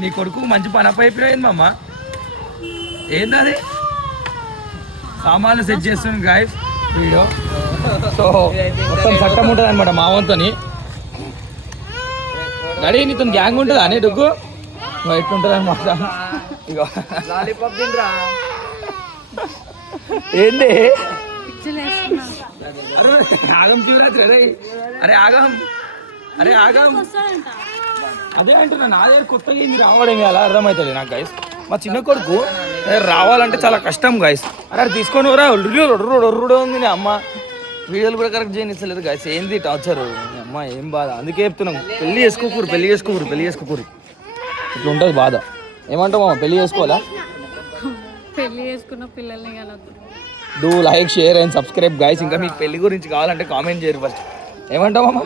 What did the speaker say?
నీ కొడుకు మంచి పని అయిపోయింది మామ. ఏంటది సామాన్లు సెట్ చేస్తుంది గాయస్ వీడియో. సో మొత్తం చట్టం ఉంటుంది అనమాట మా వంతోని. డాడీ నీతో గ్యాంగ్ ఉంటుందా అని డొగ్గు ఎట్లుంటుంది అనమాట. ఇగో ఏంది అరే ఆగం శివరాత్రి. అరే అరే ఆగం అరే ఆగం అదే అంటున్నా. నా దగ్గర కొత్తగా ఏంది రావడం అలా అర్థమవుతుంది నాకు గాయస్. మా చిన్న కొడుకు రావాలంటే చాలా కష్టం గాయస్. అరే తీసుకొని రా ఒర్రుడు ఉంది నీ అమ్మ. వీడియోలు కూడా కరెక్ట్ చేయనిస్తలేదు గాయస్. ఏంది టార్చర్ అమ్మ, ఏం బాధ. అందుకే చెప్తున్నాం పెళ్లి చేసుకోకూరు ఇట్లా ఉంటుంది బాధ. ఏమంటావు అమ్మ, పెళ్లి చేసుకోవాలా? పెళ్లి చేసుకున్న పిల్లల్ని do like share and subscribe guys. ఇంకా మీకు పెళ్లి గురించి కావాలంటే కామెంట్ చేయరు ఫస్ట్. ఏమంటావు అమ్మ?